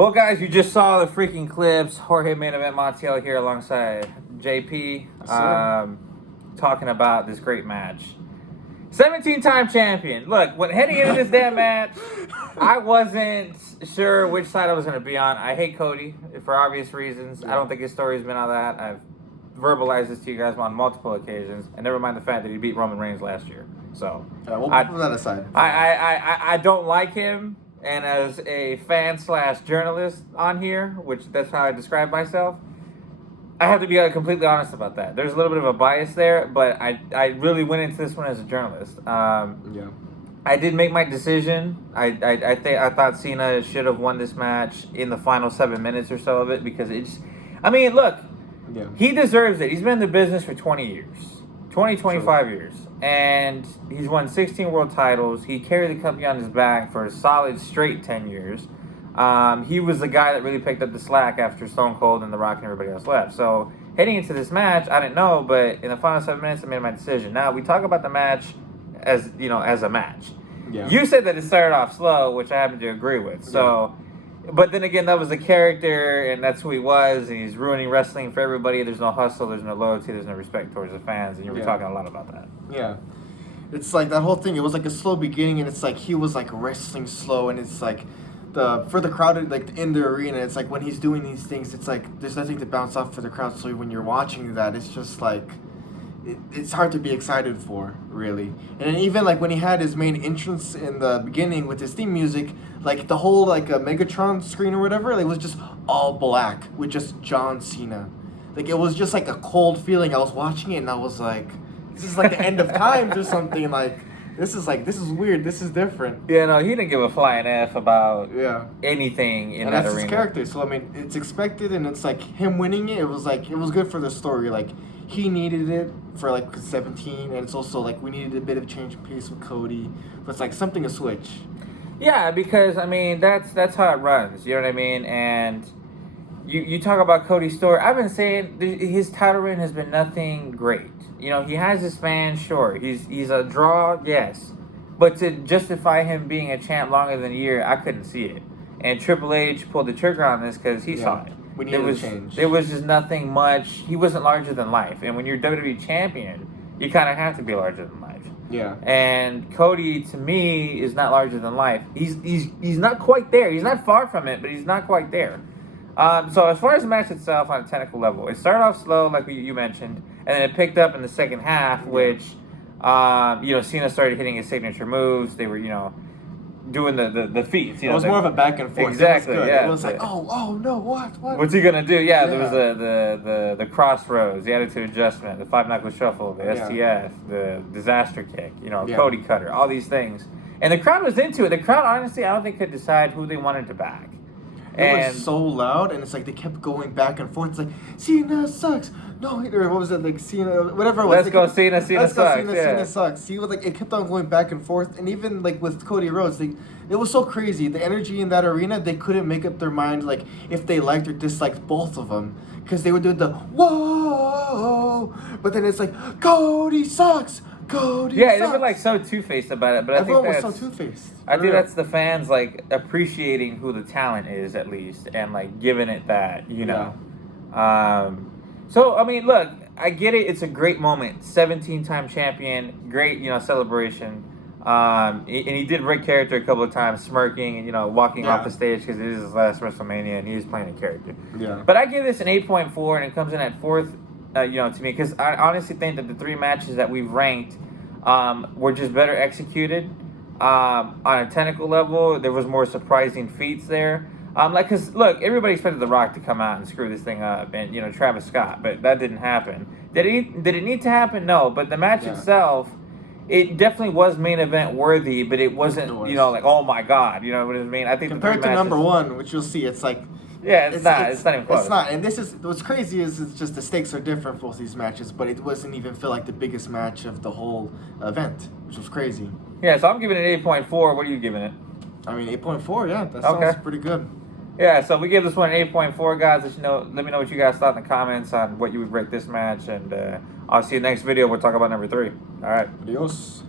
Well, guys, you just saw the freaking clips. Jorge Main Event Montiel here alongside JP, talking about this great match. 17-time champion. Look, when heading into this damn match, I wasn't sure which side I was going to be on. I hate Cody for obvious reasons. Yeah. I don't think his story's been all that. I've verbalized this to you guys on multiple occasions, and never mind the fact that he beat Roman Reigns last year. So we'll put that aside. I don't like him, and as a fan / journalist on here, which that's how I describe myself, I have to be completely honest about that. There's a little bit of a bias there, but I really went into this one as a journalist. I did make my decision. I thought Cena should have won this match in the final 7 minutes or so of it, because it's, I mean, look, he deserves it. He's been in the business for 20 years, 25 years, and he's won 16 world titles. He carried the company on his back for a solid straight 10 years. He was the guy that really picked up the slack after Stone Cold and The Rock and everybody else left. So heading into this match, I didn't know, but in the final 7 minutes, I made my decision. Now we talk about the match as a match. Yeah. You said that it started off slow, which I happen to agree with. So, but then again, that was a character, and that's who he was, and he's ruining wrestling for everybody. There's no hustle, there's no loyalty, there's no respect towards the fans, and you were talking a lot about that. Yeah. It's like that whole thing. It was like a slow beginning, and it's like he was like wrestling slow, and it's like for the crowd, like in the arena, it's like when he's doing these things, it's like there's nothing to bounce off for the crowd. So when you're watching that, it's just like it's hard to be excited for, really. And then even like when he had his main entrance in the beginning with his theme music, like the whole like a Megatron screen or whatever, like, it was just all black with just John Cena. Like it was just like a cold feeling. I was watching it and I was like, this is like the end of times or something. Like this is weird. This is different. Yeah, no, he didn't give a flying F about anything in that arena. And that's his character. So I mean, it's expected, and it's like him winning it. It was good for the story. Like he needed it for like 17, and it's also like we needed a bit of change of pace with Cody. But it's like something to switch. Yeah, because I mean that's how it runs. You know what I mean? And you talk about Cody's story. I've been saying his title reign has been nothing great. You know, he has his fans, sure. He's a draw, yes. But to justify him being a champ longer than a year, I couldn't see it. And Triple H pulled the trigger on this because he saw it. We needed a change. There was just nothing much. He wasn't larger than life. And when you're WWE champion, you kind of have to be larger than life. Yeah. And Cody, to me, is not larger than life. He's not quite there. He's not far from it, but he's not quite there. So as far as the match itself on a technical level, it started off slow, like you mentioned, and then it picked up in the second half, which, Cena started hitting his signature moves. They were, doing the feats. It was more of a back and forth. Exactly, it was like, oh no, what? What's he gonna do? Yeah, there was the crossroads, the attitude adjustment, the 5-knuckle shuffle, the STF, the disaster kick, Cody cutter, all these things. And the crowd was into it. The crowd, honestly, I don't think could decide who they wanted to back. It was so loud, and it's like they kept going back and forth. It's like, Cena sucks. No, or what was it, like Cena, whatever it was. Let's go Cena, Cena sucks. Cena sucks. See, like it kept on going back and forth, and even like with Cody Rhodes, it was so crazy. The energy in that arena, they couldn't make up their mind like if they liked or disliked both of them, because they would do the whoa, but then it's like Cody sucks. Cody sucks. They were like so two-faced about it, but everyone was so two-faced. I think that's the fans like appreciating who the talent is at least, and like giving it that, So, I mean, look, I get it. It's a great moment. 17-time champion. Great, celebration. And he did break character a couple of times, smirking and, walking off the stage because it is his last WrestleMania and he was playing a character. Yeah. But I give this an 8.4, and it comes in at 4th, to me, because I honestly think that the 3 matches that we've ranked were just better executed. On a technical level, there was more surprising feats there. Because look, everybody expected The Rock to come out and screw this thing up, and Travis Scott, but that didn't happen. Did it need to happen? No, but the match itself, it definitely was main event worthy, but it wasn't, like, oh my god, you know what I mean? I think compared to number 1, which you'll see, it's like. Yeah, it's not even close. It's not, and this is what's crazy is it's just the stakes are different for both these matches, but it wasn't even feel like the biggest match of the whole event, which was crazy. Yeah, so I'm giving it 8.4. What are you giving it? I mean, 8.4. Yeah, that sounds pretty good. Yeah, so we give this one an 8.4, guys. Let me know what you guys thought in the comments on what you would rate this match, and I'll see you next video. We'll talk about number 3. All right. Adios.